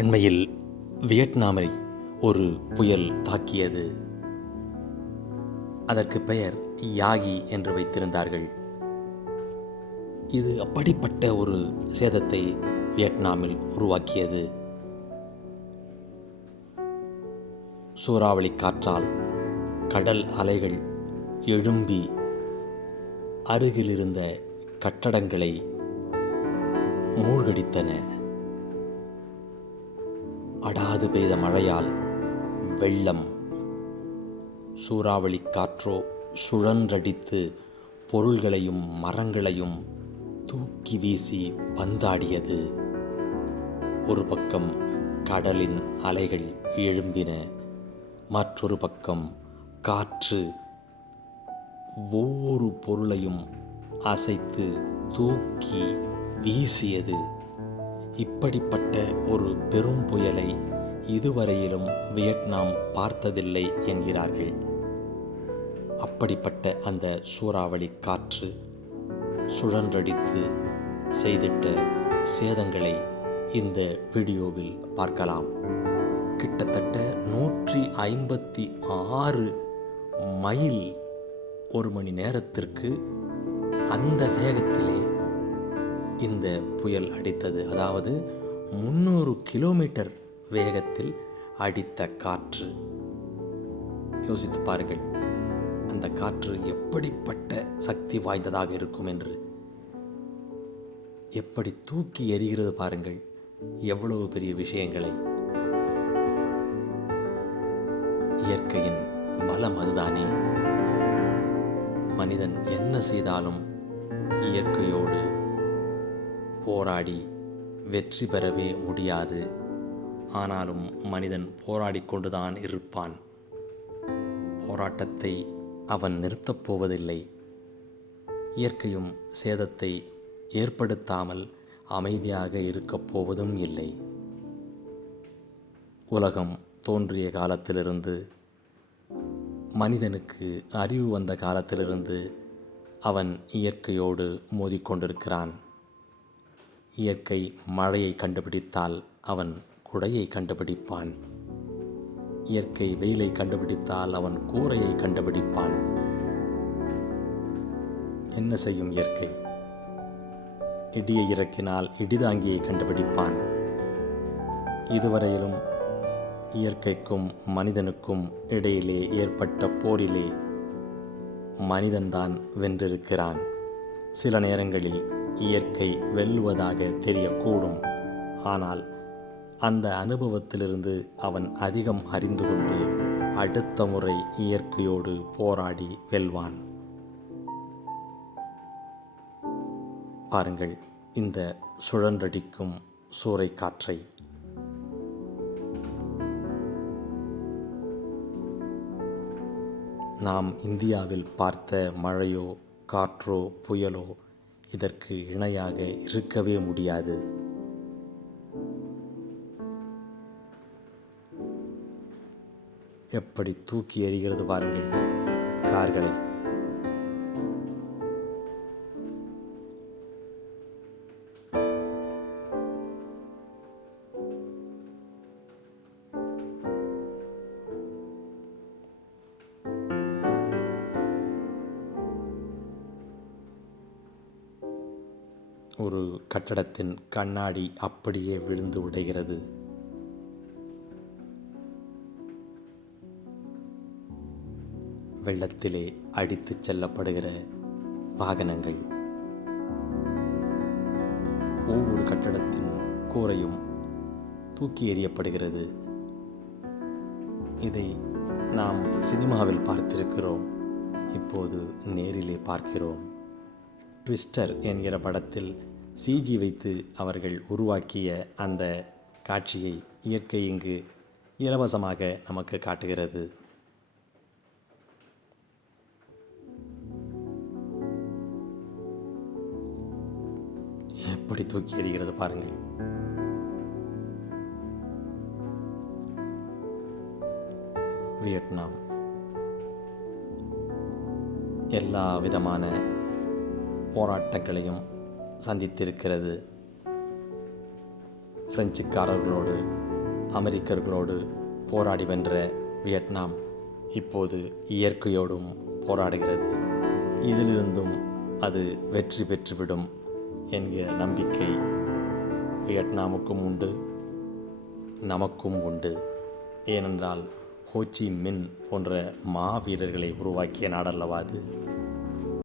அண்மையில் வியட்நாமை ஒரு புயல் தாக்கியது. அதற்கு பெயர் யாகி என்று வைத்திருந்தார்கள். இது அப்படிப்பட்ட ஒரு சேதத்தை வியட்நாமில் உருவாக்கியது. சூறாவளி காற்றால் கடல் அலைகள் எழும்பி அருகிலிருந்த கட்டடங்களை மூழ்கடித்தன. அடாது பெய்த மழையால் வெள்ளம், சூறாவளி காற்றோ சுழன்றடித்து பொருள்களையும் மரங்களையும் தூக்கி வீசி பந்தாடியது. ஒரு பக்கம் கடலின் அலைகள் எழும்பின, மற்றொரு பக்கம் காற்று ஒவ்வொரு பொருளையும் அசைத்து தூக்கி வீசியது. இப்படிப்பட்ட ஒரு பெரும் புயலை இதுவரையிலும் வியட்நாம் பார்த்ததில்லை என்கிறார்கள். அப்படிப்பட்ட அந்த சூறாவளி காற்று சுழன்றடித்து செய்திட்ட சேதங்களை இந்த வீடியோவில் பார்க்கலாம். கிட்டத்தட்ட 156 மைல் ஒரு மணி நேரத்திற்கு அந்த வேகத்திலே இந்த புயல் அடித்தது. அதாவது 300 கிலோமீட்டர் வேகத்தில் அடித்த காற்று. யோசித்து பாருங்கள், அந்த காற்று எப்படிப்பட்ட சக்தி வாய்ந்ததாக இருக்கும் என்று. எப்படி தூக்கி எறிகிறது பாருங்கள், எவ்வளவு பெரிய விஷயங்களை. இயற்கையின் பலம் அதுதானே. மனிதன் என்ன செய்தாலும் இயற்கையோடு போராடி வெற்றி பெறவே முடியாது. ஆனாலும் மனிதன் போராடி கொண்டுதான் இருப்பான். போராட்டத்தை அவன் நிறுத்தப் போவதில்லை. இயற்கையும் சேதத்தை ஏற்படுத்தாமல் அமைதியாக இருக்கப் போவதும் இல்லை. உலகம் தோன்றிய காலத்திலிருந்து, மனிதனுக்கு அறிவு வந்த காலத்திலிருந்து அவன் இயற்கையோடு மோதிக்கொண்டிருக்கிறான். இயற்கை மழையை கண்டுபிடித்தால் அவன் குடையை கண்டுபிடிப்பான். இயற்கை வெயிலை கண்டுபிடித்தால் அவன் கூரையை கண்டுபிடிப்பான். என்ன செய்யும் இயற்கை? இடியை இறக்கினால் இடிதாங்கியை கண்டுபிடிப்பான். இதுவரையிலும் இயற்கைக்கும் மனிதனுக்கும் இடையிலே ஏற்பட்ட போரிலே மனிதன்தான் வென்றிருக்கிறான். சில நேரங்களில் இயற்கை வெல்லுவதாக தெரியக்கூடும். ஆனால் அந்த அனுபவத்திலிருந்து அவன் அதிகம் அறிந்து கொண்டு அடுத்த முறை இயற்கையோடு போராடி வெல்வான். பாருங்கள் இந்த சுழன்றடிக்கும் சூறைக்காற்றை. நாம் இந்தியாவில் பார்த்த மழையோ காற்றோ புயலோ இதற்கு இணையாக இருக்கவே முடியாது. எப்படி தூக்கி எறிகிறது பாருங்கள் கார்களை. ஒரு கட்டடத்தின் கண்ணாடி அப்படியே விழுந்து உடைகிறது. வெள்ளத்திலே அடித்துச் செல்லப்படுகிற வாகனங்கள், ஒவ்வொரு கட்டடத்தின் கூரையும் தூக்கி எறியப்படுகிறது. இதை நாம் சினிமாவில் பார்த்திருக்கிறோம், இப்போது நேரிலே பார்க்கிறோம். ட்விஸ்டர் என்கிற படத்தில் சிஜி வைத்து அவர்கள் உருவாக்கிய அந்த காட்சியை இயற்கை இங்கு இலவசமாக நமக்கு காட்டுகிறது. எப்படி தூக்கி எறிகிறது பாருங்கள். வியட்நாம் எல்லா விதமான போராட்டங்களையும் சந்தித்திருக்கிறது. பிரெஞ்சுக்காரர்களோடு அமெரிக்கர்களோடு போராடி வென்ற வியட்நாம் இப்போது இயற்கையோடும் போராடுகிறது. இதிலிருந்தும் அது வெற்றி பெற்றுவிடும் என்கிற நம்பிக்கை வியட்நாமுக்கும் உண்டு, நமக்கும் உண்டு. ஏனென்றால் ஹோச்சி மின் போன்ற மாவீரர்களை உருவாக்கிய நாடல்லவா அது.